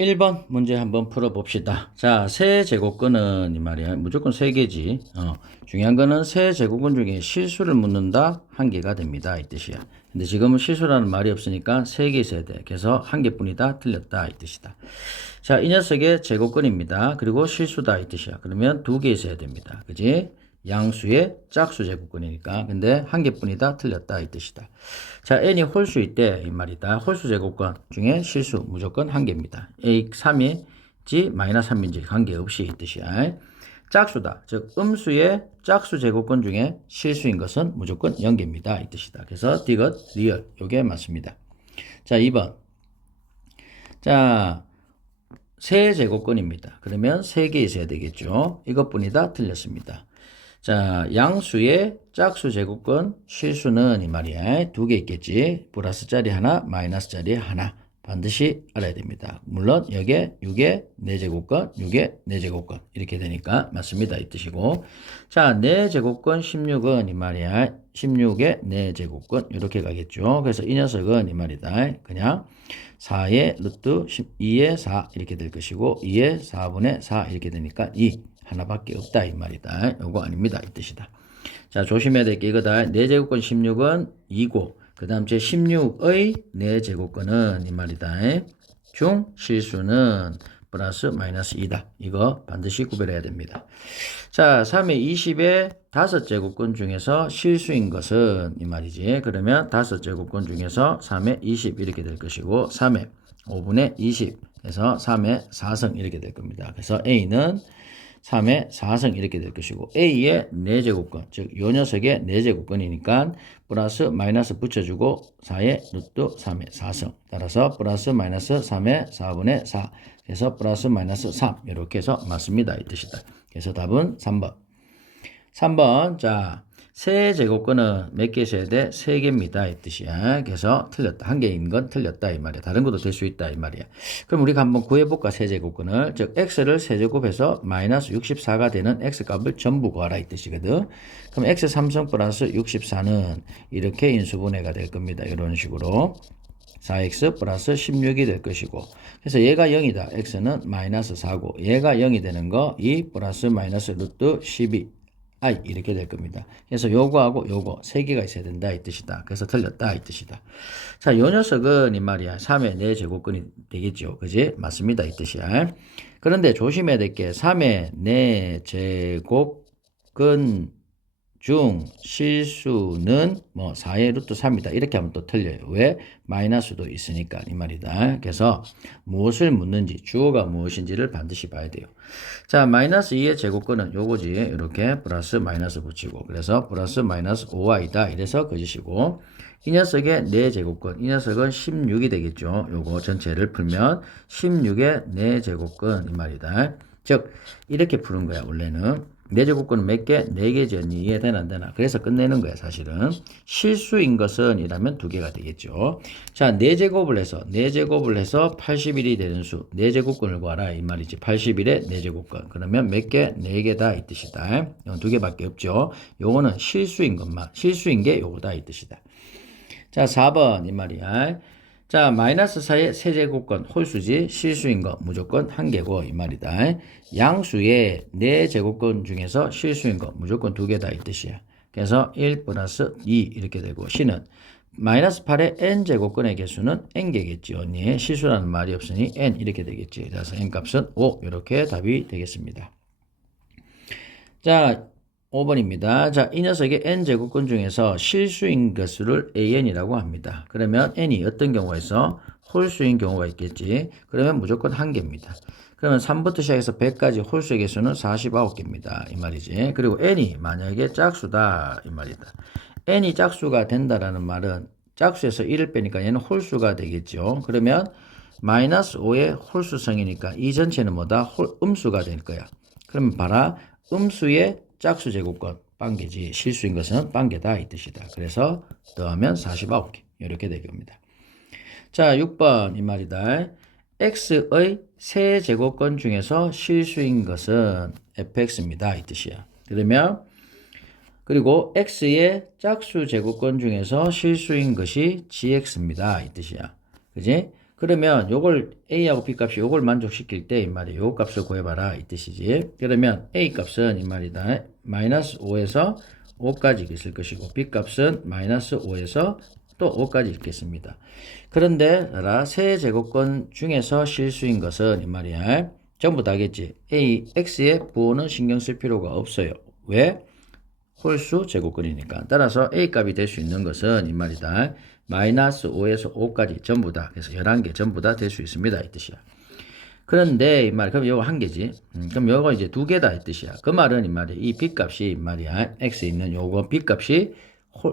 1번 문제 한번 풀어봅시다. 자, 세제곱근은 이 말이야. 무조건 3개지. 중요한 거는 세제곱근 중에 실수를 묻는다. 1개가 됩니다. 이 뜻이야. 근데 지금은 실수라는 말이 없으니까 3개 있어야 돼. 그래서 1개뿐이다. 틀렸다. 이 뜻이다. 자, 이 녀석의 제곱근입니다. 그리고 실수다. 이 뜻이야. 그러면 2개 있어야 됩니다. 그지? 양수의 짝수 제곱근이니까. 근데 1개뿐이다. 틀렸다. 이 뜻이다. 자, n이 홀수일 때 이 말이다. 홀수 제곱근 중에 실수 무조건 1개입니다. a 3인지 마이너스 3인지 관계없이 이 뜻이야. 짝수다. 즉 음수의 짝수 제곱근 중에 실수인 것은 무조건 0개입니다. 이 뜻이다. 그래서 디귿, 리얼 요게 맞습니다. 자, 2번. 자, 세제곱근입니다. 그러면 3개 있어야 되겠죠. 이것뿐이다. 틀렸습니다. 자, 양수의 짝수 제곱근 실수는 이 말이야. 2개 있겠지. 플러스 자리 하나, 마이너스 자리 하나. 반드시 알아야 됩니다. 물론 여기에 6의 4제곱근, 6의 4제곱근 이렇게 되니까 맞습니다. 이 뜻이고. 자, 4제곱근 16은 이 말이야. 16의 4제곱근 이렇게 가겠죠. 그래서 이 녀석은 이 말이다. 그냥 4의 루트 12의 4 이렇게 될 것이고 2의 4분의 4 이렇게 되니까 2 하나밖에 없다 이 말이다. 요거 아닙니다. 이 뜻이다. 자, 조심해야 될 게 이거다. 4제곱근 16은 2고 그 다음 제 16의 4제곱근은 이 말이다. 중 실수는 플러스 마이너스 2다. 이거 반드시 구별해야 됩니다. 자, 3의 20의 5제곱근 중에서 실수인 것은 이 말이지. 그러면 5제곱근 중에서 3의 20 이렇게 될 것이고 3의 5분의 20 해서 3의 4승 이렇게 될 겁니다. 그래서 A는 3의 4승 이렇게 될 것이고 A의 4제곱근 즉 요 녀석의 4제곱근이니까 플러스 마이너스 붙여주고 4의 루트 3의 4승 따라서 플러스 마이너스 3의 4분의 4 그래서 플러스 마이너스 3 이렇게 해서 맞습니다. 이 뜻이다. 그래서 답은 3번. 3번 자 세제곱근은 몇 개 있어야 돼? 3개입니다. 이 뜻이야. 그래서 틀렸다. 1개인 건 틀렸다. 이 말이야. 다른 것도 될 수 있다. 이 말이야. 그럼 우리가 한번 구해볼까? 세제곱근을. 즉 x를 세제곱해서 마이너스 64가 되는 x값을 전부 구하라. 이 뜻이거든. 그럼 x 3승 플러스 64는 이렇게 인수분해가 될 겁니다. 이런 식으로. 4x 플러스 16이 될 것이고 그래서 얘가 0이다. x는 마이너스 4고 얘가 0이 되는 거 2 플러스 마이너스 루트 12 i 이렇게 될 겁니다. 그래서 요거하고 요거 3개가 있어야 된다 이 뜻이다. 그래서 틀렸다 이 뜻이다. 자, 요 녀석은 이 말이야. 3의 4제곱근이 되겠죠. 그지? 맞습니다 이 뜻이야. 그런데 조심해야 될 게 3의 4제곱근 중 실수는 뭐 4의 루트 3이다. 이렇게 하면 또 틀려요. 왜? 마이너스도 있으니까 이 말이다. 그래서 무엇을 묻는지 주어가 무엇인지를 반드시 봐야 돼요. 자, 마이너스 2의 제곱근은 요거지. 이렇게 플러스 마이너스 붙이고 그래서 플러스 마이너스 5y다. 이래서 거짓이고 이 녀석의 4제곱근 이 녀석은 16이 되겠죠. 요거 전체를 풀면 16의 4제곱근 이 말이다. 즉 이렇게 푸는 거야 원래는. 4제곱근은 몇 개? 4개죠. 이해되나 안 되나? 그래서 끝내는 거야 사실은. 실수인 것은 이라면 2개가 되겠죠. 자, 4제곱을 해서 81이 되는 수 4제곱근을 구하라 이 말이지. 81의 4제곱근 그러면 몇 개? 4개다 이 뜻이다. 이건 2개밖에 없죠. 요거는 실수인 것만 실수인 게 요거다 이 뜻이다. 자, 4번 이 말이야. 자, 마이너스 4의 세제곱근 홀수지 실수인 거 무조건 1개고 이 말이다. 양수의 4제곱근 중에서 실수인 거 무조건 2개다 이 뜻이야. 그래서 1 플러스 2 이렇게 되고 C는 마이너스 8의 n제곱근의 개수는 n개겠지. 언니 실수라는 말이 없으니 n 이렇게 되겠지. 그래서 n값은 5 이렇게 답이 되겠습니다. 자, 5번입니다. 자, 이 녀석의 n제곱근 중에서 실수인 개수를 an이라고 합니다. 그러면 n이 어떤 경우가 있어? 홀수인 경우가 있겠지. 그러면 무조건 1개입니다. 그러면 3부터 시작해서 100까지 홀수의 개수는 49개입니다. 이 말이지. 그리고 n이 만약에 짝수다. 이 말이다. n이 짝수가 된다라는 말은 짝수에서 1을 빼니까 얘는 홀수가 되겠죠. 그러면 마이너스 5의 홀수성이니까 이 전체는 뭐다? 음수가 될 거야. 그러면 봐라. 음수의 짝수 제곱근 빵개지 실수인 것은 빵개다 이 뜻이다. 그래서 더하면 49개 이렇게 될 겁니다. 자, 6번 이 말이다. x의 세제곱근 중에서 실수인 것은 fx입니다. 이 뜻이야. 그러면 그리고 x의 짝수 제곱근 중에서 실수인 것이 gx입니다. 이 뜻이야. 그지? 그러면 요걸 A하고 B 값이 요걸 만족시킬 때 이 말이야. 요 값을 구해봐라 이 뜻이지. 그러면 A 값은 이 말이다. 마이너스 5에서 5까지 있을 것이고 B 값은 마이너스 5에서 또 5까지 있겠습니다. 그런데 세제곱권 중에서 실수인 것은 이 말이야. 전부 다겠지. A, X의 부호는 신경 쓸 필요가 없어요. 왜? 홀수 제곱권이니까. 따라서 A 값이 될 수 있는 것은 이 말이다. 마이너스 5에서 5까지 전부 다. 그래서 11개 전부 다 될 수 있습니다. 이 뜻이야. 그런데 이 말, 그럼 요거 한 개지. 그럼 요거 이제 두 개다 이 뜻이야. 그 말은 이 말이야. 이 B 값이 이 말이야. X에 있는 요거 B 값이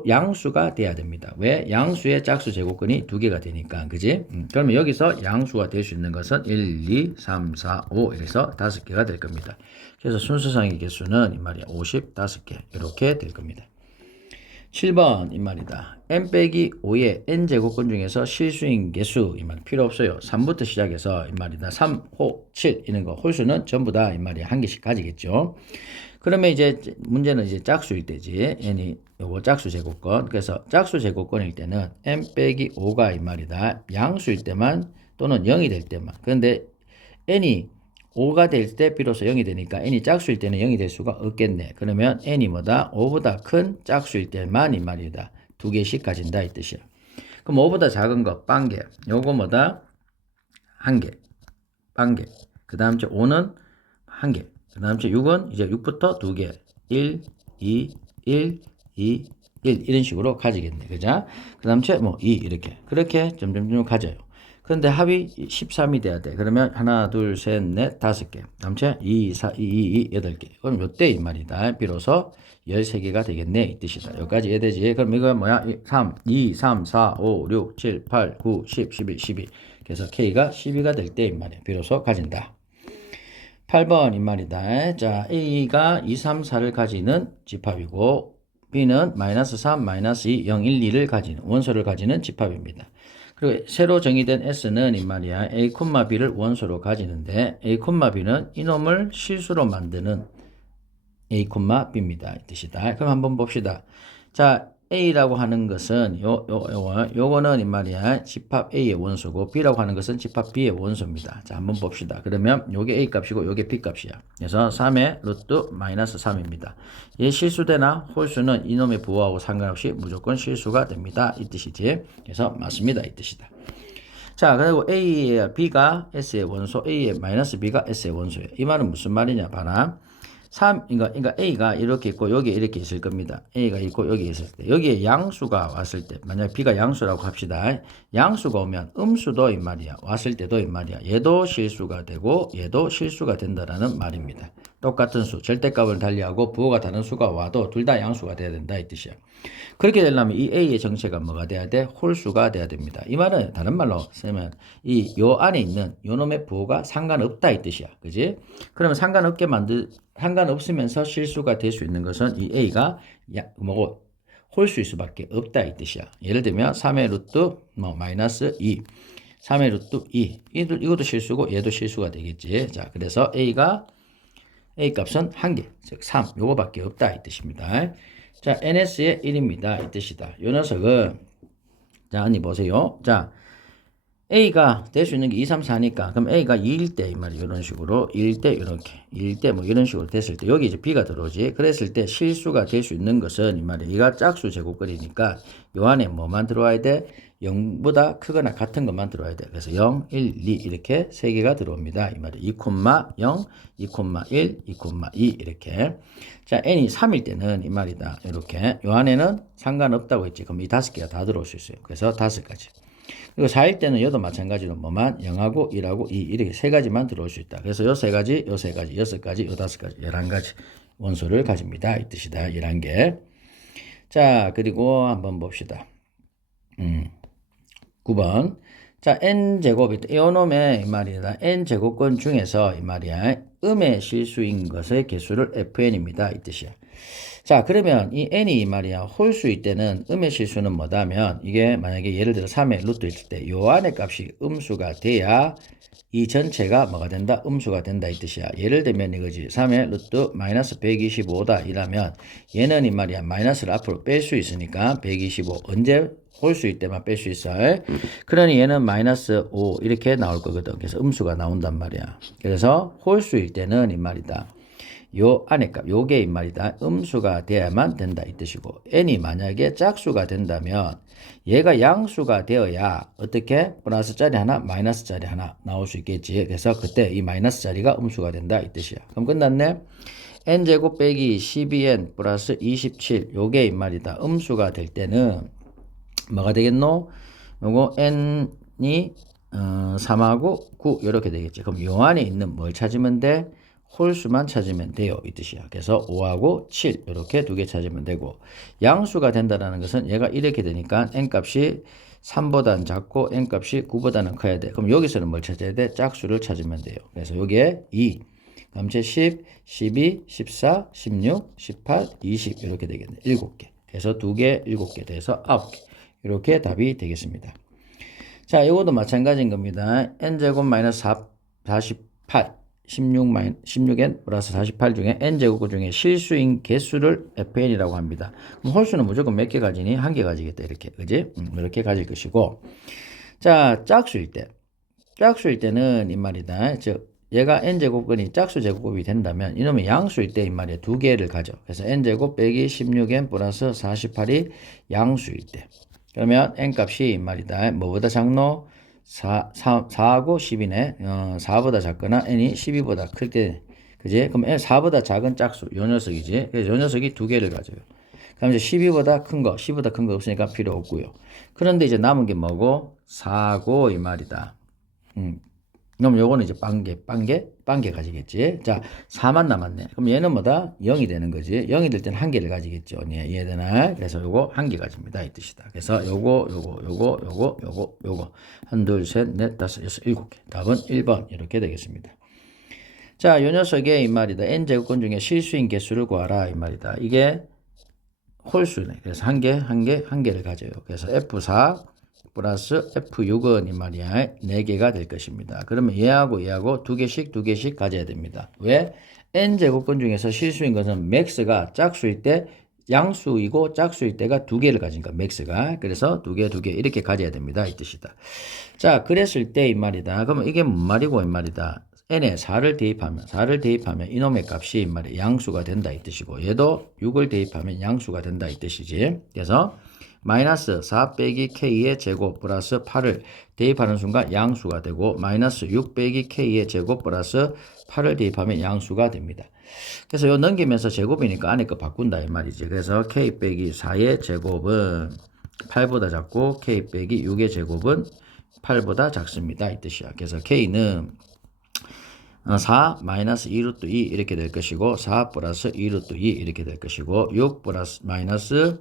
양수가 돼야 됩니다. 왜? 양수의 짝수 제곱권이 두 개가 되니까. 그지? 그러면 여기서 양수가 될 수 있는 것은 1, 2, 3, 4, 5 이래서 5개가 될 겁니다. 그래서 순서상의 개수는 이 말이야. 55개. 이렇게 될 겁니다. 7번 이 말이다. n 빼기 5의 n 제곱권 중에서 실수인 개수 이 말 필요 없어요. 3부터 시작해서 이 말이다. 3, 5, 7 이런 거 홀수는 전부 다 이 말이야. 한 개씩 가지겠죠. 그러면 이제 문제는 이제 짝수일 때지. n이 요거 짝수 제곱권. 그래서 짝수 제곱권일 때는 n 빼기 5가 이 말이다. 양수일 때만 또는 0이 될 때만. 그런데 n이 5가 될 때 비로소 0이 되니까 n이 짝수일 때는 0이 될 수가 없겠네. 그러면 n이 뭐다? 5보다 큰 짝수일 때만 이 말이다. 두 개씩 가진다 이 뜻이야. 그럼 5보다 작은 거 빵개. 요거 뭐다? 한 개. 빵개. 그 다음 째 5는 한 개. 그 다음 째 6은 이제 6부터 두 개. 1, 2, 1, 2, 1 이런 식으로 가지겠네. 그죠? 그 다음 째 뭐 2 이렇게. 그렇게 점점 가져요. 그런데 합이 13이 돼야 돼. 그러면 하나, 둘, 셋, 넷, 5개. 다음째 2, 4, 2, 2, 8개. 그럼 요때 이 말이다. 비로소 13개가 되겠네. 이 뜻이다. 여기까지 이해되지? 그럼 이거 뭐야? 3, 2, 3, 4, 5, 6, 7, 8, 9, 10, 11, 12. 그래서 K가 12가 될 때 이 말이야. 비로소 가진다. 8번 이 말이다. 자, A가 2, 3, 4를 가지는 집합이고 B는 마이너스 3, 마이너스 2, 0, 1, 2를 가지는 원소를 가지는 집합입니다. 그리고 새로 정의된 S는 이 말이야. A, B를 원소로 가지는데 A, B는 이놈을 실수로 만드는 A, B입니다. 이 뜻이다. 그럼 한번 봅시다. 자, A라고 하는 것은 요거는 이 말이야. 집합 A의 원소고 B라고 하는 것은 집합 B의 원소입니다. 자, 한번 봅시다. 그러면 요게 A 값이고 요게 B 값이야. 그래서 3의 루트 마이너스 3입니다. 얘 실수되나 홀수는 이놈의 부호하고 상관없이 무조건 실수가 됩니다. 이 뜻이지. 그래서 맞습니다. 이 뜻이다. 자, 그리고 A의 B가 S의 원소, A의 마이너스 B가 S의 원소예요. 이 말은 무슨 말이냐 봐라. 그러니까 A가 이렇게 있고 여기에 이렇게 있을 겁니다. A가 있고 여기 있을 때 여기에 양수가 왔을 때 만약 B가 양수라고 합시다. 양수가 오면 음수도 이 말이야. 왔을 때도 이 말이야. 얘도 실수가 되고 얘도 실수가 된다라는 말입니다. 똑같은 수, 절대값을 달리하고 부호가 다른 수가 와도 둘 다 양수가 돼야 된다 이 뜻이야. 그렇게 되려면 이 A의 정체가 뭐가 돼야 돼? 홀수가 돼야 됩니다. 이 말은 다른 말로 쓰면 요 안에 있는 요놈의 부호가 상관없다 이 뜻이야. 그지? 그러면 상관없으면서 실수가 될 수 있는 것은 이 A가 홀수일 수밖에 없다 이 뜻이야. 예를 들면 3의 루트 마이너스 2 3의 루트 2 이것도 실수고 얘도 실수가 되겠지. 자, 그래서 A 값은 한 개, 즉 3 요거밖에 없다 이 뜻입니다. 자, NS의 1입니다. 이 뜻이다. 요 녀석은 자, 언니 보세요. 자, A가 될 수 있는 게 2, 3, 4니까 그럼 A가 2일 때 이 말이 이런 식으로 2일 때 이렇게 2일 때 뭐 이런 식으로 됐을 때 여기 이제 B가 들어오지. 그랬을 때 실수가 될 수 있는 것은 이 말이 얘가 짝수 제곱권이니까 요 안에 뭐만 들어와야 돼? 0보다 크거나 같은 것만 들어와야 돼. 그래서 0, 1, 2 이렇게 세 개가 들어옵니다. 이 말이 2, 0, 2, 1, 2, 이렇게. 자, n이 3일 때는 이 말이다. 이렇게 요 안에는 상관없다고 했지. 그럼 이 5개가 다 들어올 수 있어요. 그래서 5가지. 그리고 4일 때는 얘도 마찬가지로 뭐만 0하고 1하고 2 이렇게 세 가지만 들어올 수 있다. 그래서 요 세 가지, 요 세 가지, 6가지, 요 5가지, 11가지 원소를 가집니다. 이 뜻이다. 11개. 자, 그리고 한번 봅시다. 9번. 자, n제곱이 요놈의 이 말이다. n제곱권 중에서 이 말이야. 음의 실수인 것의 개수를 fn입니다. 이 뜻이야. 자, 그러면 이 n이 이 말이야. 홀수일 때는 음의 실수는 뭐다면 이게 만약에 예를 들어 3의 루트일 때 요 안의 값이 음수가 돼야 이 전체가 뭐가 된다? 음수가 된다 이 뜻이야. 예를 들면 이거지. 3의 루트 마이너스 125다 이라면 얘는 이 말이야. 마이너스를 앞으로 뺄 수 있으니까 125 언제 홀수일 때만 뺄 수 있어. 그러니 얘는 마이너스 5 이렇게 나올 거거든. 그래서 음수가 나온단 말이야. 그래서 홀수일 때는 이 말이다. 요 안에 값, 요게 이 말이다. 음수가 돼야만 된다 이 뜻이고, n이 만약에 짝수가 된다면 얘가 양수가 되어야 어떻게 플러스 자리 하나, 마이너스 자리 하나 나올 수 있겠지. 그래서 그때 이 마이너스 자리가 음수가 된다 이 뜻이야. 그럼 끝났네. n제곱 빼기 12n 플러스 27 요게 이 말이다. 음수가 될 때는 뭐가 되겠노? 요거 n이 3하고 9 이렇게 되겠지. 그럼 요 안에 있는 뭘 찾으면 돼? 홀수만 찾으면 돼요 이 뜻이야. 그래서 5하고 7 이렇게 두 개 찾으면 되고, 양수가 된다는 것은 얘가 이렇게 되니까 n값이 3보다는 작고 n값이 9보다는 커야 돼. 그럼 여기서는 뭘 찾아야 돼? 짝수를 찾으면 돼요. 그래서 여기에 2, 그럼 제 10, 12, 14, 16, 18, 20 이렇게 되겠네. 7개. 그래서 2개, 7개 돼서 9개. 이렇게 답이 되겠습니다. 자, 이것도 마찬가지인 겁니다. n제곱 마이너스 48 16n 플러스 48 중에 n제곱 중에 실수인 개수를 fn이라고 합니다. 그럼 홀수는 무조건 몇 개 가지니? 한 개 가지겠다. 이렇게. 그지? 이렇게 가질 것이고. 자, 짝수일 때는 이 말이다. 즉, 얘가 n제곱근이 짝수 제곱이 된다면 이놈의 양수일 때 이 말이야. 두 개를 가져. 그래서 n제곱 빼기 16n 플러스 48이 양수일 때. 그러면 n값이 이 말이다. 뭐보다 작노? 4하고 10이네. 4보다 작거나 n이 12보다 클 때, 그지? 그럼 4보다 작은 짝수, 요 녀석이지. 그래서 요 녀석이 두 개를 가져요. 그럼 이제 12보다 큰 거, 10보다 큰 거 없으니까 필요 없고요. 그런데 이제 남은 게 뭐고? 4고 이 말이다. 그럼 요거는 이제 빵개 가지겠지. 자, 4만 남았네. 그럼 얘는 뭐다? 0이 되는 거지. 0이 될 때는 한 개를 가지겠죠. 이해되나? 그래서 요거 한 개 가집니다. 이 뜻이다. 그래서 요거. 1, 2, 3, 4, 5, 6, 7개. 답은 1번. 이렇게 되겠습니다. 자, 요 녀석의 이 말이다. n제곱근 중에 실수인 개수를 구하라. 이 말이다. 이게 홀수네. 그래서 한 개를 가져요. 그래서 F4 플러스 F6은 이 말이야 4개가 될 것입니다. 그러면 얘하고 두 개씩 가져야 됩니다. 왜? n제곱근 중에서 실수인 것은 max가 짝수일 때 양수이고 짝수일 때가 두 개를 가지니까 max가. 그래서 두 개 이렇게 가져야 됩니다. 이 뜻이다. 자, 그랬을 때 이 말이다. 그러면 이게 뭔 말이고 이 말이다. n에 4를 대입하면 이놈의 값이 이 말이야 양수가 된다 이 뜻이고, 얘도 6을 대입하면 양수가 된다 이 뜻이지. 그래서 마이너스 4 빼기 k의 제곱 플러스 8을 대입하는 순간 양수가 되고, 마이너스 6 빼기 k의 제곱 플러스 8을 대입하면 양수가 됩니다. 그래서 요 넘기면서 제곱이니까 안에 거 바꾼다 이 말이지. 그래서 k 빼기 4의 제곱은 8보다 작고 k 빼기 6의 제곱은 8보다 작습니다 이 뜻이야. 그래서 k는 4 마이너스 2루트 2 이렇게 될 것이고, 4 플러스 2루트 2 이렇게 될 것이고, 6 플러스 마이너스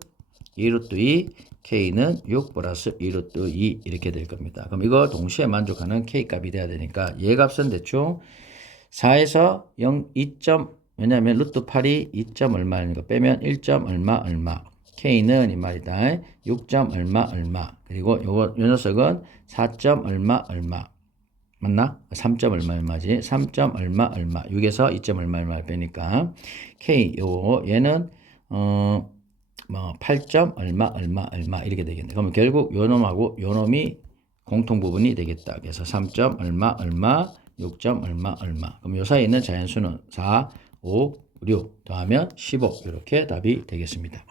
2루트 2 k는 6 플러스 2루트 2 이렇게 될 겁니다. 그럼 이거 동시에 만족하는 k 값이 돼야 되니까 얘 값은 대충 4에서 0, 2점, 왜냐하면 루트 8이 2점 얼마인 거 빼면 1점 얼마 k는 이 말이다 6점 얼마 그리고 요 녀석은 4점 얼마 맞나? 3점 얼마지? 3점 얼마 6에서 2점 얼마 빼니까 k 얘는 8점 얼마 이렇게 되겠네. 그러면 결국 요 놈하고 요 놈이 공통 부분이 되겠다. 그래서 3점 얼마 6점 얼마 그럼 요 사이에 있는 자연수는 4, 5, 6 더하면 15 이렇게 답이 되겠습니다.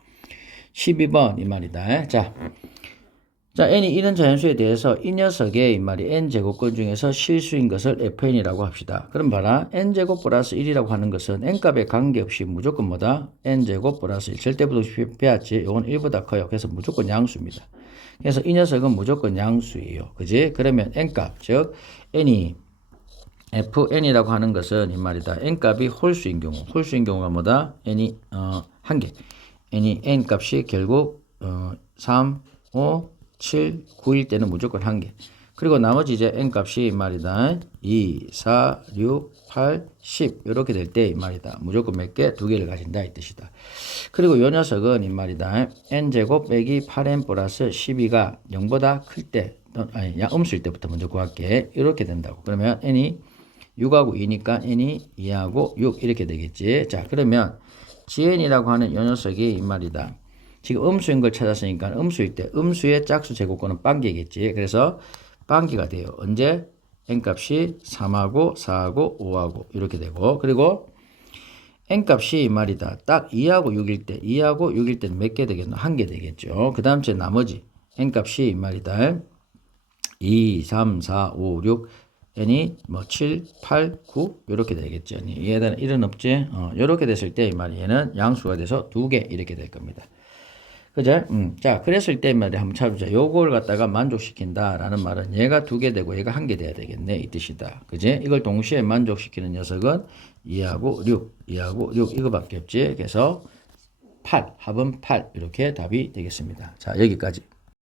12번 이 말이다. 자, n이 이런 자연수에 대해서 이 녀석의 이 말이 n제곱근 중에서 실수인 것을 fn이라고 합시다. 그럼 봐라. n제곱 플러스 1이라고 하는 것은 n값에 관계없이 무조건 뭐다? n제곱 플러스 1. 절대 부등식 배웠지? 이건 1보다 커요. 그래서 무조건 양수입니다. 그래서 이 녀석은 무조건 양수예요. 그지? 그러면 n값, 즉 n이 fn이라고 하는 것은 이 말이다. n값이 홀수인 경우가 뭐다? n이 한 개. n이 n값이 결국 3, 5, 7, 9일 때는 무조건 한 개. 그리고 나머지 이제 n값이 이 말이다. 2, 4, 6, 8, 10 이렇게 될 때 이 말이다. 무조건 몇 개? 두 개를 가진다 이 뜻이다. 그리고 요 녀석은 이 말이다. n제곱 빼기 8n 플러스 12가 0보다 클 때, 아니 음수일 때부터 먼저 구할게. 이렇게 된다고. 그러면 n이 6하고 2니까 n이 2하고 6 이렇게 되겠지. 자, 그러면 gn이라고 하는 요 녀석이 이 말이다. 지금 음수인 걸 찾았으니까 음수일 때 음수의 짝수 제곱근은 반개겠지. 그래서 반개가 돼요. 언제? n값이 3하고 4하고 5하고 이렇게 되고, 그리고 n값이 이 말이다. 딱 2하고 6일 때, 2하고 6일 때는 몇 개 되겠노? 한 개 되겠죠. 그 다음 제 나머지 n값이 이 말이다. 2, 3, 4, 5, 6, n이 뭐 7, 8, 9 이렇게 되겠죠. 얘는 1은 없지. 이렇게 됐을 때 이 말이 얘는 양수가 돼서 2개 이렇게 될 겁니다. 그죠? 자, 그랬을 때 말이 한번 찾아보자. 요걸 갖다가 만족시킨다라는 말은 얘가 2개 되고 얘가 1개 돼야 되겠네. 이 뜻이다. 그지? 이걸 동시에 만족시키는 녀석은 2하고 6, 2하고 6 이거밖에 없지. 그래서 8, 합은 8 이렇게 답이 되겠습니다. 자, 여기까지.